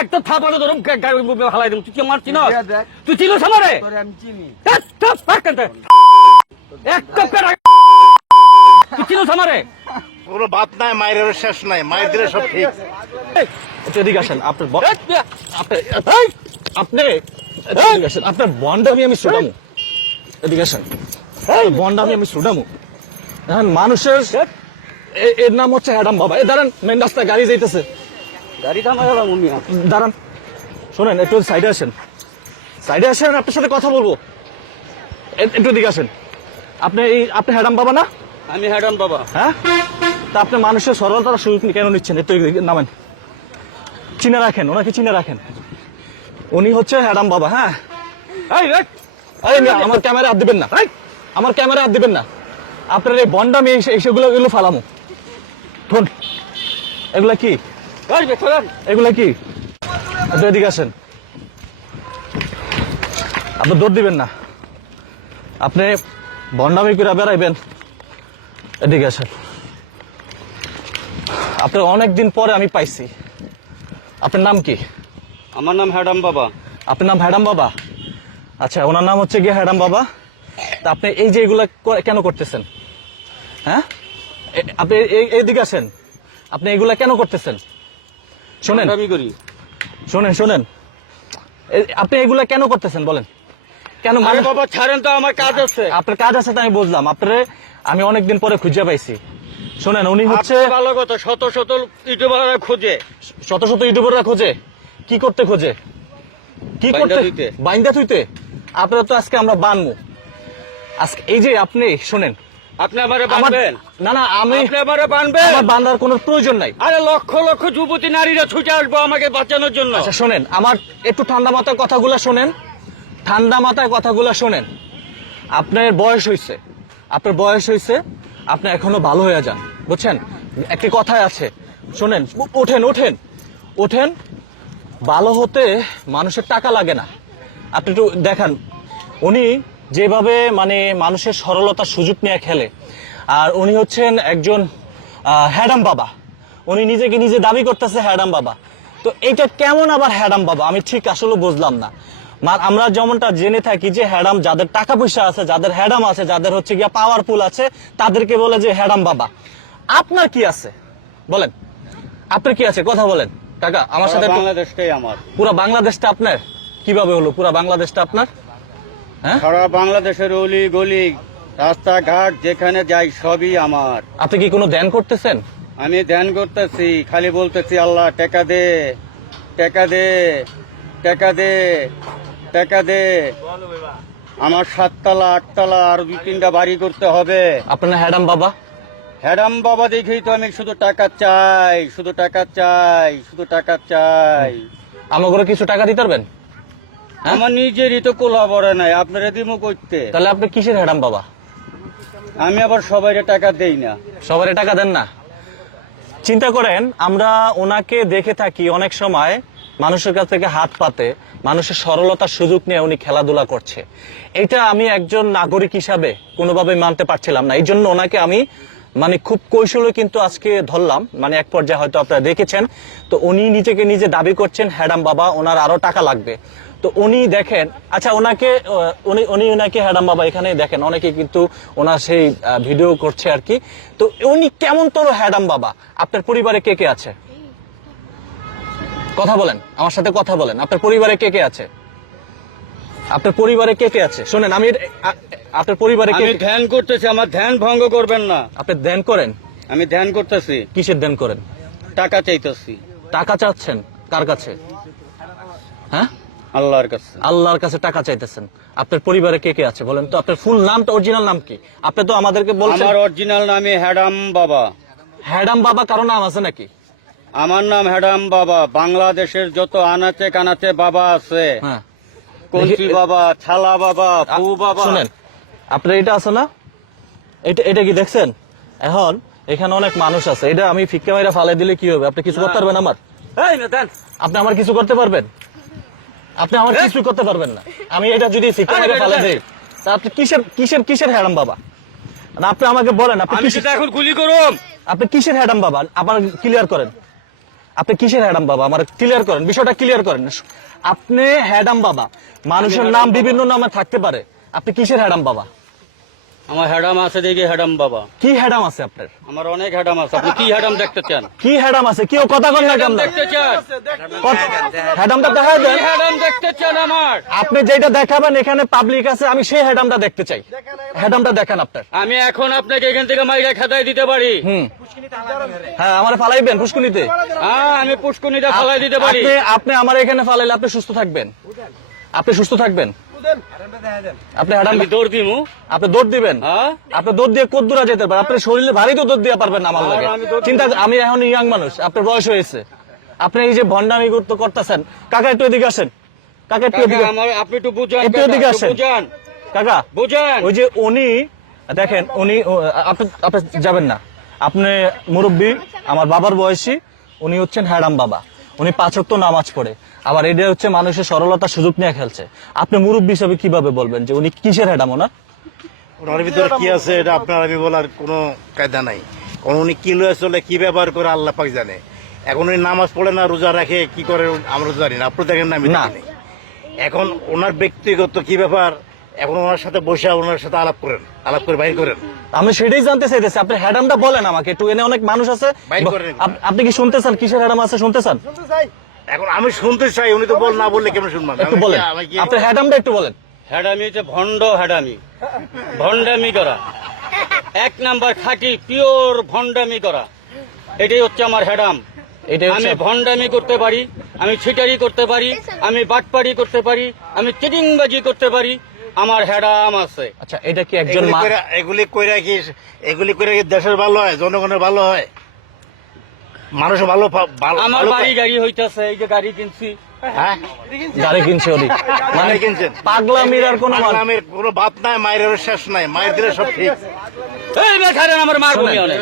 একটা থাপানো ধরুন হালাই দেবো। তুই কি আমার চিনস? তুই চিনস আমারে? তুই চিনস আমারে? কোনো বাপ নাই, মায়ের শেষ নাই, মায়ের দিলে সব ঠিক। এদিকে আসেন, আপনার বন্ডামি আমি শুনামু। এদিকে আসেন, বন্ডামি আমি শুনামু। এখন মানুষের এর নাম হচ্ছে অ্যাডাম বাবা। দাঁড়ান, মেন রাস্তায় গাড়ি যাইতেছে, গাড়ি দাঁড়ান। শোনেন, একটু সাইডে আসেন, সাইডে আসেন, আপনার সাথে কথা বলবো। একটু দিকে আসেন। আপনি হ্যাডাম বাবা না? আমি হ্যাডাম বাবা। হ্যাঁ, তা আপনি মানুষের সরলতার সুযোগ কেন নিচ্ছেন? একটু নামেন, চিনে রাখেন, ওনাকে চিনে রাখেন। উনি হচ্ছে হ্যাডাম বাবা। হ্যাঁ, আমার ক্যামেরা হাত দিবেন না, আমার ক্যামেরা হাত দিবেন না। আপনার এই বন্ডামি সেগুলো এগুলো ফালামো। শোন, এগুলা কি? এগুলা কি? একটু এদিকে আসেন। আপনি দৌড় দিবেন না, আপনি বন্ডামি করে বেড়াইবেন। এদিকে আসেন। আপনার অনেকদিন পরে আমি পাইছি। আপনার নাম কি? আমার নাম হ্যাডাম বাবা। আপনার নাম হ্যাডাম বাবা? আচ্ছা, ওনার নাম হচ্ছে গিয়ে হ্যাডাম বাবা। তা আপনি এই যে এগুলা কেন করতেছেন? হ্যাঁ, আপনি এইদিকে আসেন। আপনি এগুলা কেন করতেছেন? শোনেন, আমি করি। শোনেন, আপনি এগুলা কেন করতেছেন বলেন? কেন? আরে বাবা ছাড়েন তো, আমার কাজ আছে। আপনার কাজ আছে তো আমি বুঝলাম। আপনারে আমি অনেকদিন পরে খুঁজে পাইছি। শোনেন, উনি হচ্ছে ভালো কথা, শত শত ইউটিউবাররা খোঁজে। শত শত ইউটিউবাররা খোঁজে। কি করতে খোঁজে? কি করতে? বাইন্দা থুইতে। আপনারা তো আজকে আমরা বানমু। আজকে এই যে আপনি শোনেন, আপনি আমারে বানবেন? না না, আমি আপনি আমারে বানবেন? আমার বান্দার কোনো প্রয়োজন নাই। আরে লক্ষ লক্ষ যুবতী নারীরা ছুটে আসবো আমাকে বাঁচানোর জন্য। আচ্ছা শোনেন, আমার একটু ঠান্ডা মাথায় কথাগুলো শোনেন, ঠান্ডা মাথায় কথাগুলো শোনেন। আপনার বয়স হয়েছে, আপনার বয়স হয়েছে, আপনি এখনো ভালো হয়ে যান, বুঝছেন? একটি কথাই আছে, শোনেন, ওঠেন ওঠেন ওঠেন। ভালো হতে মানুষের টাকা লাগে না। আপনি একটু দেখান, উনি যেভাবে মানে মানুষের সরলতার সুযোগ নিয়ে খেলে, আর উনি হচ্ছেন একজন হ্যাডাম বাবা। উনি নিজেকে নিজে দাবি করতেছে হ্যাডাম বাবা। তো এইটা কেমন আবার হ্যাডাম বাবা? আমি ঠিক আসলে বুঝলাম না। আমরা যেমনটা জেনে থাকি যে হ্যাডাম যাদের টাকা পয়সা আছে, যাদের হ্যাডাম আছে, যাদের হচ্ছে গিয়া পাওয়ারফুল আছে, তাদেরকে বলে যে হ্যাডাম বাবা। আপনার কি আছে বলেন? আপনার কি আছে কথা বলেন কাকা আমার সাথে। বাংলাদেশটাই আমার। পুরো বাংলাদেশটা আপনার? কিভাবে হলো পুরো বাংলাদেশটা আপনার? হ্যাঁ, সারা বাংলাদেশের অলি গলি রাস্তাঘাট যেখানে যাই সবই আমার। আপনি কি কোনো ধ্যান করতেছেন? আমি ধ্যান করতেছি, খালি বলতেছি আল্লাহ টাকা দে, টাকা দে, টাকা দে, টাকা দে। আমার 7 তলা 8 তলা আর 2-3টা বাড়ি করতে হবে। আপনার হ্যাডাম বাবা? হ্যাডাম বাবা দেখেই তো আমি শুধু টাকা চাই, শুধু টাকা চাই, শুধু টাকা চাই। আমাকে কিছু টাকা দিতে পারবেন? আমার নিজেরই তো কোলা বড় নাই, আপনারা দিমু করতে। তাহলে আপনি কিসের হ্যাডাম বাবা? আমি আবার সবাইরে টাকা দেই না। সবারে টাকা দেন না? চিন্তা করেন, আমরা ওনাকে দেখে থাকি অনেক সময় মানুষের কাছ থেকে হাত পাতে, মানুষের সরলতার সুযোগ নিয়ে উনি খেলাধুলা করছে। এটা আমি একজন নাগরিক হিসাবে কোনোভাবে মানতে পারছিলাম না। এই জন্য ওনাকে আমি মানে খুব কৌশলে কিন্তু আজকে ধরলাম। মানে এক পর্যায়ে হয়তো আপনারা দেখেছেন, তো উনি নিজেকে নিজে দাবি করছেন হ্যাডাম বাবা, ওনার আরো টাকা লাগবে। তো উনি দেখেন, আচ্ছা ওনাকে ওনাকে হ্যাডাম বাবা এখানে দেখেন, অনেকে কিন্তু ওনার সেই ভিডিও করছে আর কি। তো উনি কেমন তোর হ্যাডাম বাবা? আপনার পরিবারে কে কে আছে? কথা বলেন, আমার সাথে কথা বলেন। আপনার পরিবারে কে কে আছে? আপনার পরিবারে কে কে আছে? শোনেন, আমি আপনার পরিবারে কে? আমি ধ্যান করতেছি, আমার ধ্যান ভঙ্গ করবেন না। আপনি ধ্যান করেন? আমি ধ্যান করতেছি। কিসের ধ্যান করেন? টাকা চাইতেছি। টাকা চাচ্ছেন কার কাছে? হ্যাঁ, আল্লাহর কাছে। আল্লাহর কাছে টাকা চাইতেছেন। আপনার পরিবারে কে কে আছে বলেন তো? আপনার ফুল নামটা, অরিজিনাল নাম কি? আপনি তো আমাদেরকে বলছেন। আমার অরিজিনাল নামই হ্যাডাম বাবা। হ্যাডাম বাবা কারো নাম আছে নাকি? আমার নাম হ্যাডাম বাবা। বাংলাদেশের যত আনাচে কানাচে বাবা আছে, হ্যাঁ, কঞ্চি বাবা, ছালা বাবা, পু বাবা। শুনেন, আপনার এটা আছে না, এটা কি দেখছেন? এখন এখানে অনেক মানুষ আছে, এটা আমি ফিক্কা মাইরা ফালাই দিলে কি হবে? আপনি কিছু করতে পারবেন আমার? আপনি আমার কিছু করতে পারবেন? আপনি আমার কিছু করতে পারবেন না। আমি এটা যদি ফিক্কা মাইরা ফালাই দেই, তা আপনি কিসের কিসের কিসের হ্যাডাম বাবা? না, আপনি আমাকে বলেন, আপনি কিসের? এখন গুলি করুন। আপনি কিসের হ্যাডাম বাবা? আপনার ক্লিয়ার করেন। আপনি কিসের হ্যাডাম বাবা? আমার ক্লিয়ার করেন, বিষয়টা ক্লিয়ার করেন। আপনি হ্যাডাম বাবা, মানুষের নাম বিভিন্ন নামে থাকতে পারে, আপনি কিসের হ্যাডাম বাবা? আমার হ্যাডাম আছে দেখি হ্যাডাম বাবা। কি হ্যাডাম আছে আপনার? আমার অনেক হ্যাডাম আছে। আপনি কি হ্যাডাম দেখতে চান? কি হ্যাডাম আছে? কেউ কথা কন না কেন? দেখতে চান? হ্যাডামটা দেখা কি দেন। হ্যাডাম দেখতে চান আমার? আপনি যেটা দেখাবেন এখানে পাবলিক আছে, আমি সেই হ্যাডামটা দেখতে চাই। হ্যাডামটা দেখান আপনার। আমি এখন আপনাকে এখান থেকে মাইরা খাতায় দিতে পারি। হ্যাঁ, আমার ফালাইবেন পুষ্কুনিতে। হ্যাঁ, আমি পুষ্কুনিতে ফালাই দিতে পারি। আপনি আমার এখানে ফালাইলে আপনি সুস্থ থাকবেন, আপনি সুস্থ থাকবেন। আপনি হ্যাডাম আমি দৌড় দিমু। আপনি দৌড় দিবেন, হ্যাঁ? আপনি দৌড় দিয়ে কত দূরে যেতে পারেন? আপনার শরীরে ভারী তো দৌড় দিয়ে পারবেন না আমার লাগে। আমি দৌড় চিন্তা, আমি এখন ইয়াং মানুষ, আপনার বয়স হয়েছে, আপনি এই যে ভণ্ডামি করতেছেন। কাকা একটু এদিকে আসেন, কাকা একটু এদিকে, কাকা, আমার আপনি একটু বুঝান। একটু কাকা, এদিকে একটু আসেন। বুঝান। কাকা বুঝান। ওই যে উনি দেখেন, উনি আপনি আপনি যাবেন না। আপনি মুরব্বী, আমার বাবার বয়সী, উনি হচ্ছেন হ্যাডাম বাবা। উনি 5 ওয়াক্ত নামাজ পড়ে, আবার এটা হচ্ছে মানুষের সরলতার সুযোগ নিয়ে খেলছে। আপনি মুরব্বী হিসেবে কিভাবে বলবেন যে উনি কিসের হ্যাডাম? ওনার ওনার ভিতরে কি আছে এটা আপনার আমি বলার কোনো কায়দা নাই। কারণ উনি কি লয়ে চলে, কি ব্যবহার করে আল্লাহ পাক জানে। এখন উনি নামাজ পড়ে না, রোজা রাখে, কি করে আমরা তো জানি না। আপনি দেখেন না, আমি না। দেখিনি। এখন ওনার ব্যক্তিগত কি ব্যাপার, এখন ওনার সাথে বসে ওনার সাথে আলাপ করেন, আলাপ করে বাইর করেন। আমি সেটাই জানতে চাইতেছি, আপনি হ্যাডামটা বলেন আমাকে একটু। এনে অনেক মানুষ আছে, বাইর করেন। আপনি কি শুনতে চান কিসের হ্যাডাম আছে? শুনতে চান? এখন আমি শুনতে চাই, উনি তো না বললে কেমন শুনবেন? একটু বলেন, আপনার হ্যাডামটা একটু বলেন। হ্যাডামি হচ্ছে ভণ্ড হ্যাডামি, ভণ্ডামি করা। 1 নাম্বার খাঁটি পিওর ভণ্ডামি করা, এটাই হচ্ছে আমার হ্যাডাম। এটাই আমি হচ্ছে ভণ্ডামি করতে পারি, আমি ছিটারি করতে পারি, আমি বাটপাড়ি করতে পারি, আমি চিটিংবাজি করতে পারি। আমার হ্যাডাম আছে। আচ্ছা, এটা কি একজন এগুলি কইরা কি দেশের ভালো হয়, জনগণের ভালো হয়, মানুষ ভালো আমার ভালো বাড়ি পায়? গাড়ি হইতাছে, এই যে গাড়ি কিনছি। হ্যাঁ, গাড়ি কিনছে ওরি, মানে গাড়ি কিনছেন। পাগলামির আর কোনো পাগলামির কোনো বাদ নাই, মায়ের শেষ নাই, মায়ের দিলে সব ঠিক। এই বেখারেন আমার মা শোনেন, ঘুমিয়ে অনেক।